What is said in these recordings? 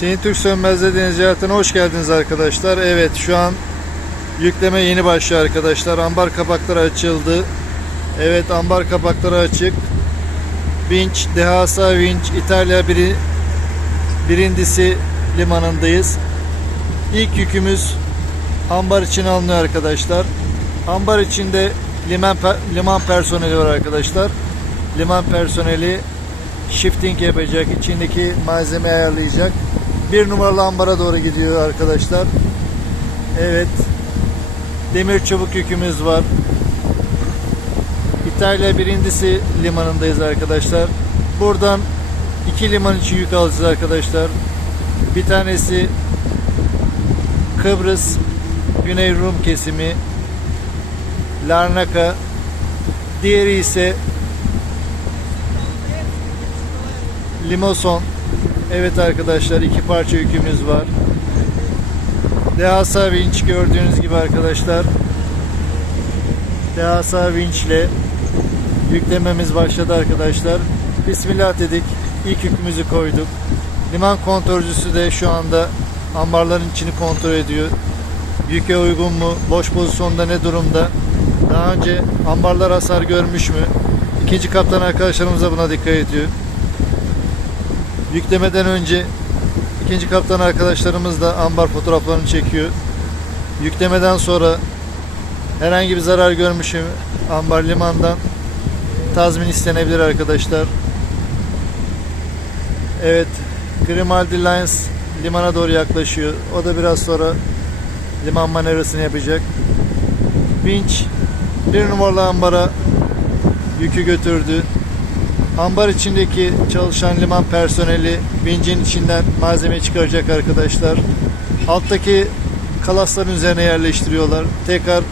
Senin Türk Sönmez'de deniz hayatına hoş geldiniz arkadaşlar. Evet şu an yükleme yeni başlıyor arkadaşlar. Ambar kapakları açıldı. Evet ambar kapakları açık. Vinç, Dehasa Vinç, İtalya biri, birincisi limanındayız. İlk yükümüz ambar için alınıyor arkadaşlar. Ambar içinde liman, liman personeli var arkadaşlar. Liman personeli shifting yapacak, içindeki malzeme ayarlayacak. Bir numaralı ambara doğru gidiyor arkadaşlar. Evet. Demir çubuk yükümüz var. İtalya birincisi limanındayız arkadaşlar. Buradan iki liman için yük alacağız arkadaşlar. Bir tanesi Kıbrıs Güney Rum kesimi Larnaka diğeri ise Limoson Evet arkadaşlar iki parça yükümüz var. Dehasa vinç gördüğünüz gibi arkadaşlar. Dehasa vinçle yüklememiz başladı arkadaşlar. Bismillah dedik. İlk yükümüzü koyduk. Liman kontrolcüsü de şu anda ambarların içini kontrol ediyor. Yüke uygun mu? Boş pozisyonda ne durumda? Daha önce ambarlar hasar görmüş mü? İkinci kaptan arkadaşlarımız da buna dikkat ediyor. Yüklemeden önce ikinci kaptan arkadaşlarımız da ambar fotoğraflarını çekiyor. Yüklemeden sonra herhangi bir zarar görmüşüm ambar limandan tazmin istenebilir arkadaşlar. Evet Grimaldi Lines limana doğru yaklaşıyor. O da biraz sonra liman manevrasını yapacak. Vinç bir numaralı ambara yükü götürdü. Ambar içindeki çalışan liman personeli vincin içinden malzeme çıkaracak arkadaşlar. Alttaki kalasların üzerine yerleştiriyorlar. Tekrar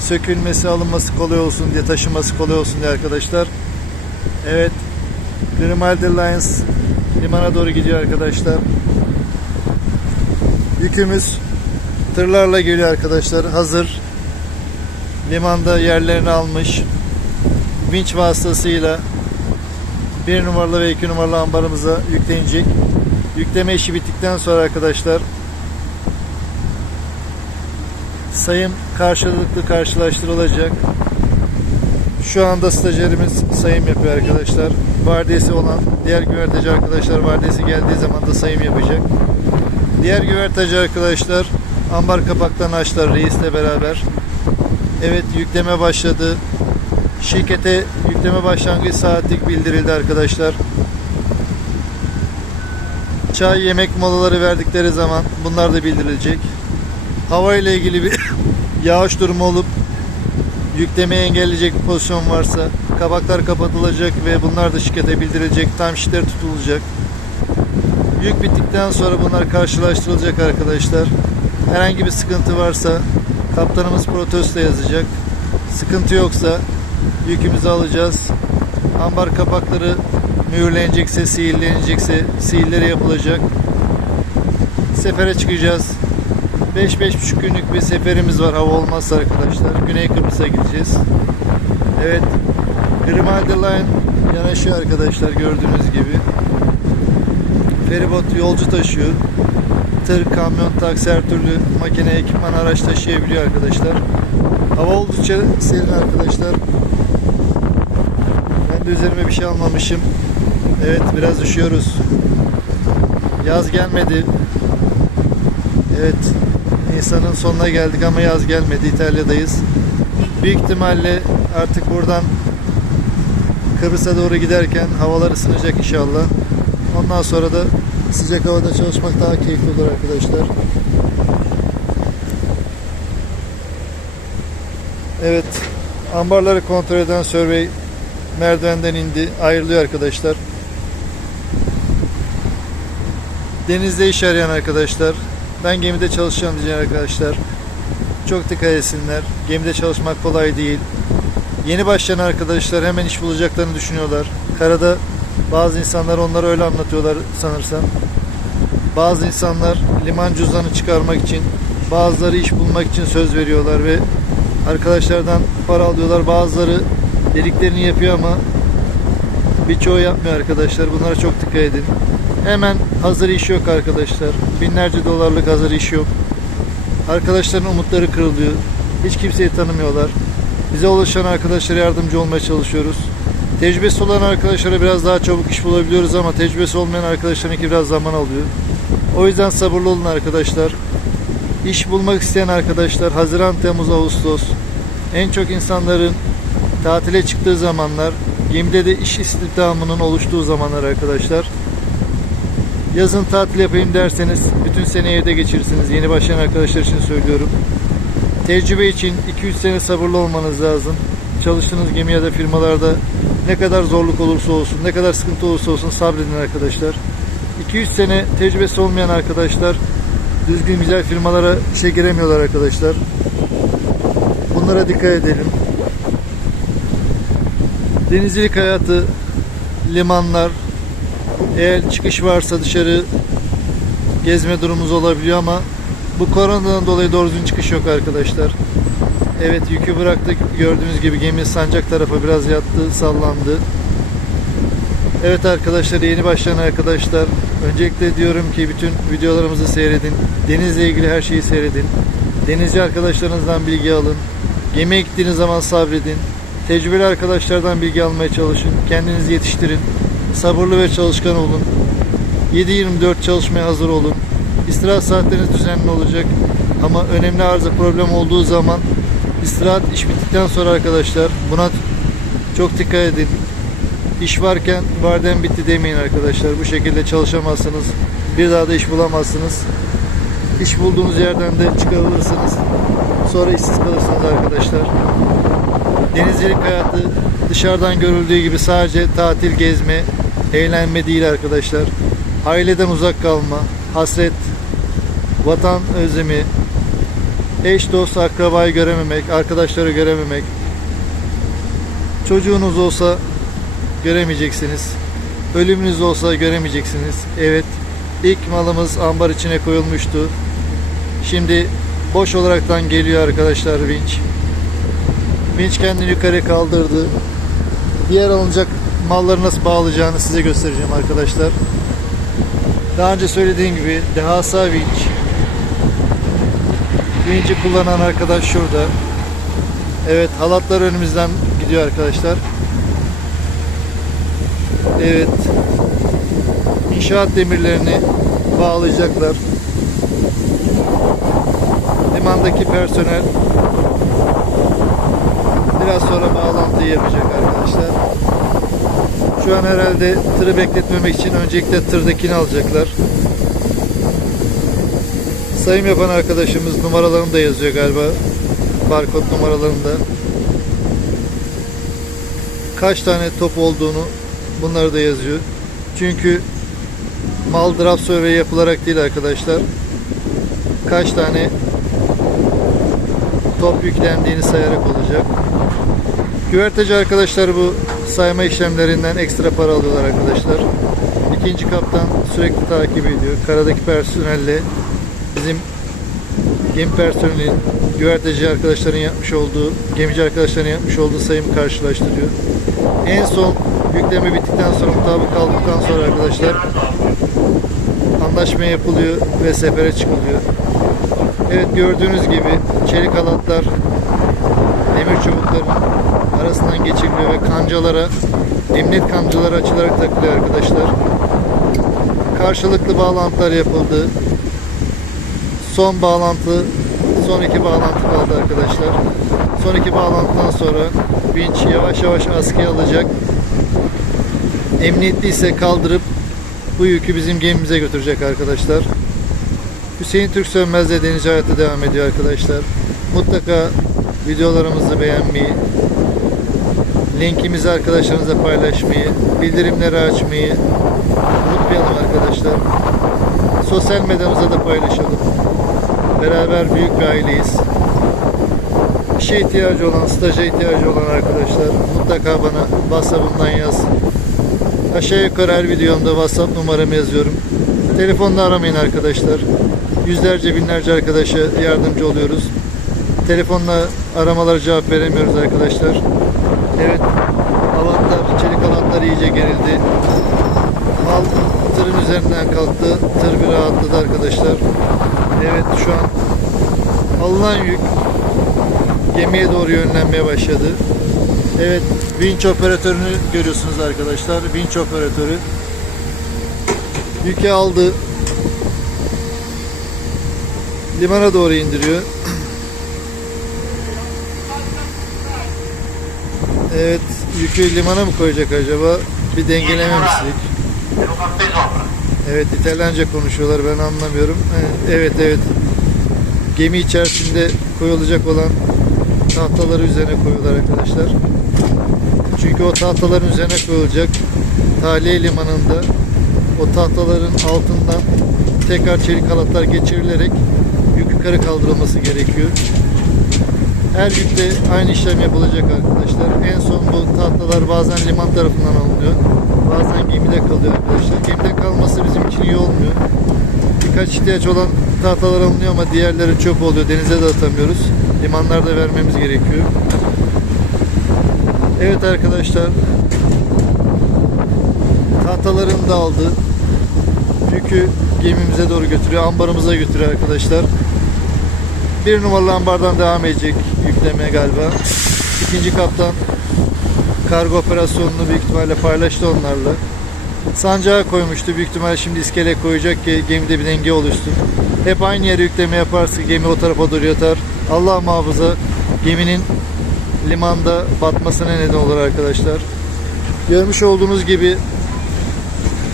sökülmesi, alınması kolay olsun diye, taşınması kolay olsun diye arkadaşlar. Evet. Grimaldi Lines limana doğru gidiyor arkadaşlar. Yükümüz tırlarla geliyor arkadaşlar. Hazır. Limanda yerlerini almış. Vinç vasıtasıyla bir numaralı ve iki numaralı ambarımıza yüklenecek. Yükleme işi bittikten sonra arkadaşlar sayım karşılıklı karşılaştırılacak. Şu anda stajyerimiz sayım yapıyor arkadaşlar. Vardiyası olan diğer güverteci arkadaşlar vardiyası geldiği zaman da sayım yapacak. Diğer güverteci arkadaşlar ambar kapaklarını açtılar reisle beraber. Evet yükleme başladı. Şirkete yükleme başlangıç saatlik bildirildi arkadaşlar. Çay yemek molaları verdikleri zaman bunlar da bildirilecek. Hava ile ilgili bir yağış durumu olup yüklemeyi engelleyecek bir pozisyon varsa kabaklar kapatılacak ve bunlar da şirkete bildirilecek. Tam şişler tutulacak. Yük bittikten sonra bunlar karşılaştırılacak arkadaşlar. Herhangi bir sıkıntı varsa kaptanımız protesto yazacak. Sıkıntı yoksa yükümüzü alacağız. Ambar kapakları mühürlenecekse, sihirlenecekse sihirleri yapılacak. Sefere çıkacağız. 5-5,5 günlük bir seferimiz var hava olmazsa arkadaşlar. Güney Kıbrıs'a gideceğiz. Evet. Grimaldi Line yanaşıyor arkadaşlar gördüğünüz gibi. Feribot yolcu taşıyor. Tır, kamyon, taksi her türlü makine, ekipman, araç taşıyabiliyor arkadaşlar. Hava oldukça serin arkadaşlar. Ben de üzerime bir şey almamışım. Evet biraz üşüyoruz. Yaz gelmedi. Evet Nisan'ın sonuna geldik ama yaz gelmedi. İtalya'dayız. Büyük ihtimalle artık buradan Kıbrıs'a doğru giderken havalar ısınacak inşallah. Ondan sonra da sıcak havada çalışmak daha keyifli olur arkadaşlar. Evet, ambarları kontrol eden survey merdivenden indi, ayrılıyor arkadaşlar. Denizde iş arayan arkadaşlar, ben gemide çalışacağım diyecek arkadaşlar. Çok dikkat etsinler. Gemide çalışmak kolay değil. Yeni başlayan arkadaşlar hemen iş bulacaklarını düşünüyorlar. Karada bazı insanlar onlara öyle anlatıyorlar sanırsam. Bazı insanlar liman cüzdanı çıkarmak için, bazıları iş bulmak için söz veriyorlar ve arkadaşlardan para alıyorlar. Bazıları dediklerini yapıyor ama birçoğu yapmıyor arkadaşlar. Bunlara çok dikkat edin. Hemen hazır iş yok arkadaşlar. Binlerce dolarlık hazır iş yok. Arkadaşların umutları kırılıyor. Hiç kimseyi tanımıyorlar. Bize ulaşan arkadaşlara yardımcı olmaya çalışıyoruz. Tecrübesi olan arkadaşlara biraz daha çabuk iş bulabiliyoruz ama tecrübesi olmayan arkadaşlarınki biraz zaman alıyor. O yüzden sabırlı olun arkadaşlar. İş bulmak isteyen arkadaşlar Haziran, Temmuz, Ağustos en çok insanların tatile çıktığı zamanlar, gemide de iş istihdamının oluştuğu zamanlar arkadaşlar. Yazın tatil yapayım derseniz bütün seneyi evde geçirirsiniz. Yeni başlayan arkadaşlar için söylüyorum. Tecrübe için 2-3 sene sabırlı olmanız lazım. Çalıştığınız gemi ya da firmalarda ne kadar zorluk olursa olsun, ne kadar sıkıntı olursa olsun sabredin arkadaşlar. 2-3 sene tecrübesi olmayan arkadaşlar düzgün güzel firmalara işe giremiyorlar arkadaşlar. Bunlara dikkat edelim. Denizcilik hayatı, limanlar, eğer çıkış varsa dışarı gezme durumumuz olabiliyor ama bu koronadan dolayı doğru düzgün çıkış yok arkadaşlar. Evet yükü bıraktık. Gördüğünüz gibi gemi sancak tarafa biraz yattı, sallandı. Evet arkadaşlar yeni başlayan arkadaşlar öncelikle diyorum ki bütün videolarımızı seyredin. Denizle ilgili her şeyi seyredin. Denizci arkadaşlarınızdan bilgi alın. Gemiye gittiğiniz zaman sabredin. Tecrübeli arkadaşlardan bilgi almaya çalışın. Kendinizi yetiştirin. Sabırlı ve çalışkan olun. 7-24 çalışmaya hazır olun. İstirahat saatleriniz düzenli olacak. Ama önemli arıza problem olduğu zaman istirahat iş bittikten sonra arkadaşlar buna çok dikkat edin. İş varken varden bitti demeyin arkadaşlar. Bu şekilde çalışamazsınız. Bir daha da iş bulamazsınız. İş bulduğunuz yerden de çıkarılırsınız. Sonra işsiz kalırsınız arkadaşlar. Denizcilik hayatı dışarıdan görüldüğü gibi sadece tatil, gezme, eğlenme değil arkadaşlar. Aileden uzak kalma, hasret, vatan özlemi, eş, dost, akrabayı görememek, arkadaşları görememek. Çocuğunuz olsa göremeyeceksiniz. Ölümünüz olsa göremeyeceksiniz. Evet, ilk malımız ambar içine koyulmuştu. Şimdi boş olaraktan geliyor arkadaşlar vinç. Vinç kendini yukarı kaldırdı. Diğer alınacak malları nasıl bağlayacağını size göstereceğim arkadaşlar. Daha önce söylediğim gibi devasa vinç. Vinci kullanan arkadaş şurada. Evet halatlar önümüzden gidiyor arkadaşlar. Evet. İnşaat demirlerini bağlayacaklar. Limandaki personel biraz sonra bağlantıyı yapacak arkadaşlar. Şu an herhalde tırı bekletmemek için öncelikle tırdakini alacaklar. Sayım yapan arkadaşımız numaralarını da yazıyor galiba. Barkod numaralarında. Kaç tane top olduğunu bunları da yazıyor. Çünkü mal draft survey yapılarak değil arkadaşlar. Kaç tane top yüklendiğini sayarak olacak. Güverteci arkadaşlar bu sayma işlemlerinden ekstra para alıyorlar arkadaşlar. İkinci kaptan sürekli takip ediyor. Karadaki personelle bizim gemi personelinin güverteci arkadaşların yapmış olduğu, gemici arkadaşların yapmış olduğu sayımı karşılaştırıyor. En son yükleme bittikten sonra mutabık kaldıktan sonra arkadaşlar anlaşma yapılıyor ve sefere çıkılıyor. Evet gördüğünüz gibi çelik halatlar demir çubukların arasından geçiriliyor ve kancalara emniyet kancaları açılarak takılıyor arkadaşlar. Karşılıklı bağlantılar yapıldı. Son bağlantı son iki bağlantı kaldı arkadaşlar. Son iki bağlantıdan sonra vinç yavaş yavaş askıya alacak. Emniyetli ise kaldırıp bu yükü bizim gemimize götürecek arkadaşlar. Hüseyin Türk Sönmez'le deniz hayatı devam ediyor arkadaşlar. Mutlaka videolarımızı beğenmeyi, linkimizi arkadaşlarınızla paylaşmayı, bildirimleri açmayı unutmayalım arkadaşlar. Sosyal medyamıza da paylaşalım. Beraber büyük bir aileyiz. İşe ihtiyacı olan, staja ihtiyacı olan arkadaşlar mutlaka bana WhatsApp'ımdan yazsın. Aşağı yukarı her videomda WhatsApp numaramı yazıyorum. Telefonla aramayın arkadaşlar. Yüzlerce binlerce arkadaşa yardımcı oluyoruz. Telefonla aramalara cevap veremiyoruz arkadaşlar. Evet, halatlar, çelik halatlar iyice gerildi. Mal tırın üzerinden kalktı. Tır bir rahatladı arkadaşlar. Evet şu an alınan yük gemiye doğru yönlenmeye başladı. Evet vinç operatörünü görüyorsunuz arkadaşlar. Vinç operatörü yükü aldı. Limana doğru indiriyor. Evet yükü limana mı koyacak acaba? Bir dengelememişlik. Evet İtalyanca konuşuyorlar ben anlamıyorum. Evet evet. Gemi içerisinde koyulacak olan tahtaları üzerine koyuyorlar arkadaşlar. Çünkü o tahtaların üzerine koyulacak tahliye limanında o tahtaların altından tekrar çelik halatlar geçirilerek yük yukarı kaldırılması gerekiyor. Her yükte aynı işlem yapılacak arkadaşlar. En son bu tahtalar bazen liman tarafından alınıyor. Bazen gemide kalıyor arkadaşlar. Gemide kalması bizim için iyi olmuyor. Birkaç ihtiyaç olan tahtalar alınıyor ama diğerleri çöp oluyor. Denize de atamıyoruz. Limanlarda vermemiz gerekiyor. Evet arkadaşlar. Tahtalarını da aldı. Yükü gemimize doğru götürüyor. Ambarımıza götürüyor arkadaşlar. Bir numaralı ambardan devam edecek yüklemeye galiba. İkinci kaptan kargo operasyonunu büyük ihtimalle paylaştı onlarla. Sancağa koymuştu. Büyük ihtimalle şimdi iskele koyacak ki gemide bir denge oluşsun. Hep aynı yere yükleme yaparsa gemi o tarafa doğru yatar. Allah muhafaza geminin limanda batmasına neden olur arkadaşlar. Görmüş olduğunuz gibi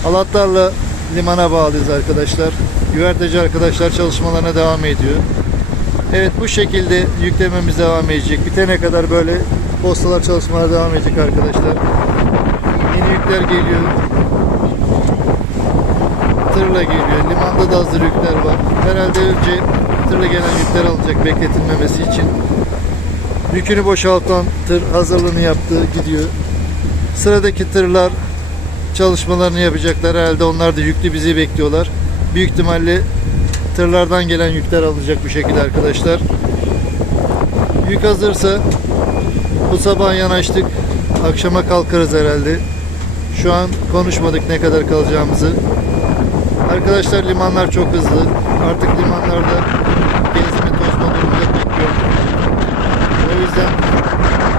halatlarla limana bağlıyız arkadaşlar. Güverteci arkadaşlar çalışmalarına devam ediyor. Evet bu şekilde yüklememiz devam edecek. Bitene kadar böyle postalar çalışmalar devam edecek arkadaşlar. Yeni yükler geliyor. Tırla geliyor. Limanda da hazır yükler var. Herhalde önce tırla gelen yükler alınacak bekletilmemesi için. Yükünü boşaltan tır hazırlığını yaptı gidiyor. Sıradaki tırlar çalışmalarını yapacaklar. Herhalde onlar da yüklü bizi bekliyorlar. Büyük ihtimalle tırlardan gelen yükler alınacak bu şekilde arkadaşlar. Yük hazırsa bu sabah yanaştık. Akşama kalkarız herhalde. Şu an konuşmadık ne kadar kalacağımızı. Arkadaşlar limanlar çok hızlı. Artık limanlarda gezme tozma durumunda pek yok. O yüzden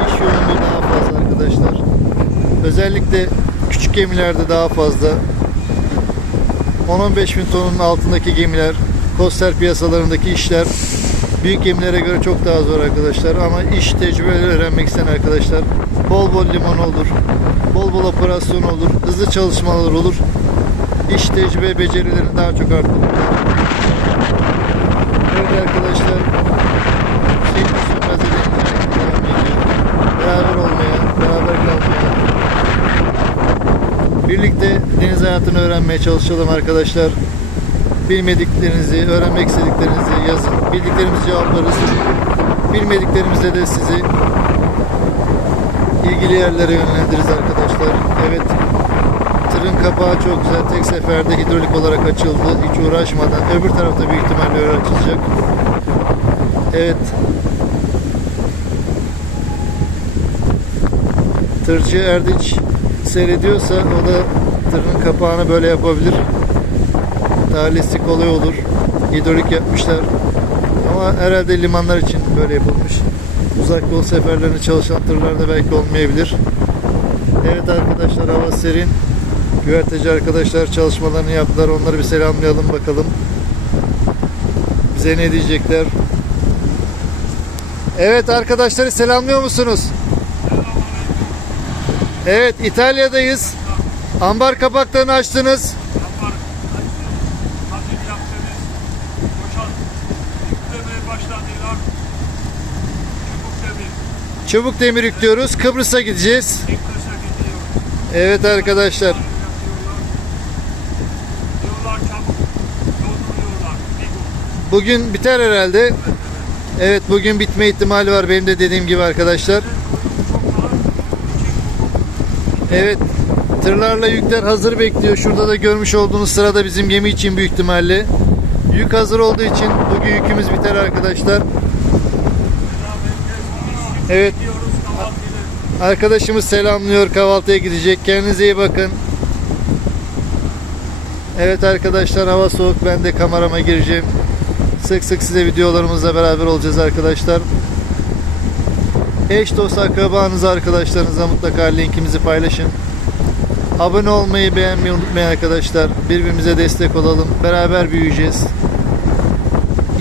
iş yoğunluğu daha fazla arkadaşlar. Özellikle küçük gemilerde daha fazla. 10-15 bin tonun altındaki gemiler, koster piyasalarındaki işler büyük gemilere göre çok daha zor arkadaşlar. Ama iş tecrübeleri öğrenmek isteyen arkadaşlar bol bol liman olur, bol bol operasyon olur, hızlı çalışmalar olur. İş tecrübe becerilerini daha çok arttırır. Evet arkadaşlar devam ediyor. Beraber olmaya, beraber kalmaya, Birlikte deniz hayatını öğrenmeye çalışalım arkadaşlar. Bilmediklerinizi, öğrenmek istediklerinizi yazın. Bildiklerimizi cevaplarız. Bilmediklerimizde de sizi ilgili yerlere yönlendiririz arkadaşlar. Evet. Tırın kapağı çok güzel. Tek seferde hidrolik olarak açıldı. Hiç uğraşmadan. Öbür tarafta büyük ihtimalle öyle açılacak. Evet. Tırcı Erdinç seyrediyorsa o da tırın kapağını böyle yapabilir. Talihsi kolay olur. Hidrolik yapmışlar. Ama herhalde limanlar için böyle yapılmış. Uzak yol seferlerinde çalışan tırlarda belki olmayabilir. Evet arkadaşlar hava serin. Güverteci arkadaşlar çalışmalarını yaptılar. Onları bir selamlayalım bakalım. Bize ne diyecekler? Evet arkadaşları selamlıyor musunuz? Evet İtalya'dayız. Ambar kapaklarını açtınız. Başladılar. Çubuk demir, Çubuk demir yüklüyoruz. Kıbrıs'a gideceğiz. Kıbrıs'a gidiyor. Evet arkadaşlar. Bugün biter herhalde. Evet bugün bitme ihtimali var benim de dediğim gibi arkadaşlar. Evet tırlarla yükler hazır bekliyor. Şurada da görmüş olduğunuz sırada bizim gemi için büyük ihtimalle. Yük hazır olduğu için bugün yükümüz biter arkadaşlar. Evet arkadaşımız selamlıyor kahvaltıya gidecek. Kendinize iyi bakın. Evet arkadaşlar hava soğuk. Ben de kamerama gireceğim. Sık sık size videolarımızla beraber olacağız arkadaşlar. Eş dost akrabanız arkadaşlarınıza mutlaka linkimizi paylaşın. Abone olmayı beğenmeyi unutmayın arkadaşlar. Birbirimize destek olalım. Beraber büyüyeceğiz.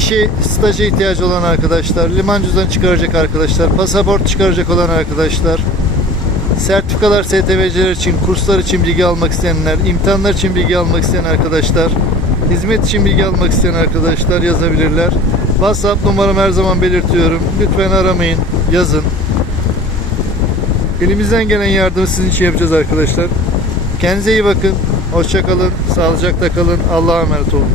İşe staja ihtiyacı olan arkadaşlar, liman cüzdanı çıkaracak arkadaşlar, pasaport çıkaracak olan arkadaşlar, sertifikalar, STV'ciler için, kurslar için bilgi almak isteyenler, imtihanlar için bilgi almak isteyen arkadaşlar, hizmet için bilgi almak isteyen arkadaşlar yazabilirler. WhatsApp numaramı her zaman belirtiyorum. Lütfen aramayın, yazın. Elimizden gelen yardımı sizin için yapacağız arkadaşlar. Kendinize iyi bakın. Hoşça kalın. Sağlıcakla kalın. Allah'a emanet olun.